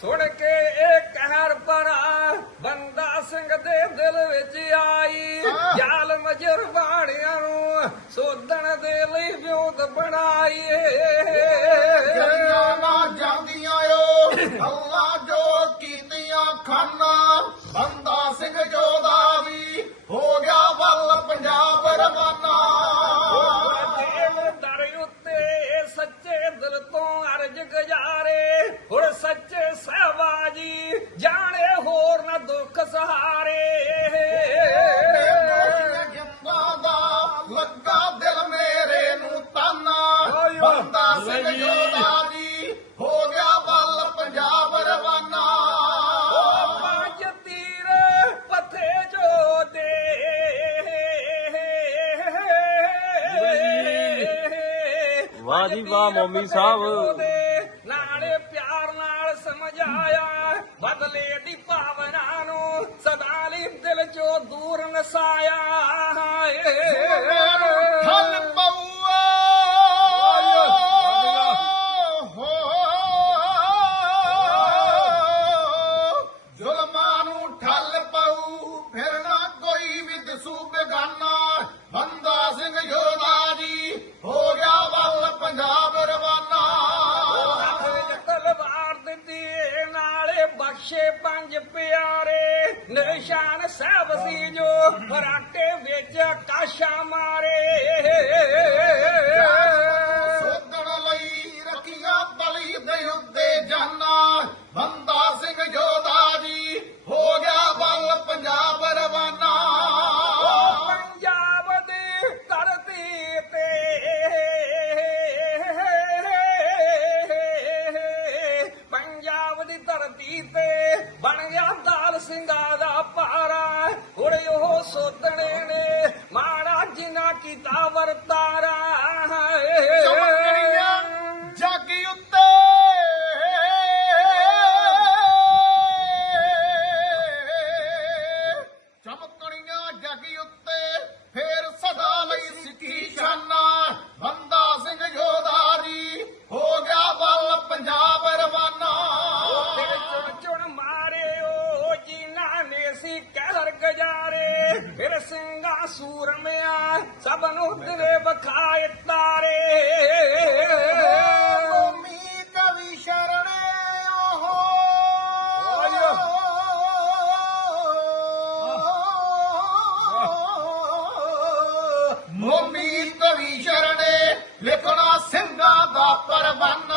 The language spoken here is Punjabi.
ਸੁਣ ਕੇ ਇਹ ਕਹਿਰ ਪਰਾ ਬੰਦਾ ਸਿੰਘ ਦੇ ਦਿਲ ਵਿੱਚ ਆਈ। ਜਾਲ ਮਜਰਵਾਣਿਆਂ ਨੂੰ ਸੋਧਣ ਦੇ ਲਈ ਵਿਉਂਤ ਬਣਾਈਏ। ਨਾ ਜਾਂਦੀਆਂ ਓ ਅੱਲਾ ਜੋ ਕੀਤੀਆਂ ਖਾਨਾ ਬੰਦਾ ਸਿੰਘ ਜੋਦਾ ਜੀ ਹੋ ਗਿਆ ਵੱਲ ਪੰਜਾਬ ਰਵਾਨਾ। ਪੰਜ ਤੀਰ ਪਥੇ ਜੋ ਦੇ। ਵਾਹ ਜੀ ਵਾਹ, ਮੌਮੀ ਸਾਹਿਬ। ਨਾਲੇ ਪਿਆਰ ਨਾਲ ਸਮਝਾਇਆ ਬਦਲੇ ਦੀ ਭਾਵਨਾ ਨੂੰ ਸਦਾ ਲਈ ਦਿਲ ਚੋਂ ਦੂਰ ਨਸਾਇਆ। ਬਖਸ਼ੇ ਪੰਜ ਪਿਆਰੇ ਨਿਸ਼ਾਨ ਸਾਹਿਬ ਸੀ ਜੋ ਫਰਾਟੇ ਵਿੱਚ ਕਾਸ਼ਾ ਮਾਰੇ। ਸਿੰਘਾਂ ਦਾ ਪਾਰਾ ਹੁਣ ਉਹ ਸੋਧਣੇ ਨੇ। ਮਾੜਾ ਜਿਨਾ ਕੀਤਾ ਵਰਤਾਰਾ ਚਮਕਣੀਆਂ ਉੱਤੇ। ਚਮਕਣੀਆਂ ਜੱਗ ਉੱਤੇ। ਫੇਰ ਜਾ ਗਜਾਰੇ ਫਿਰ ਸਿੰਘਾ ਸੂਰਮਿਆ ਸਭ ਨੂੰ ਦਿਵੇ ਬਖਾਇ ਤਾਰੇ ਕਵੀ ਸ਼ਰਣੇ ਮੋਮੀ ਕਵੀ ਸ਼ਰਣੇ ਲਿਖਣਾ ਸਿੰਘਾਂ ਦਾ ਪਰਵਾਨਾ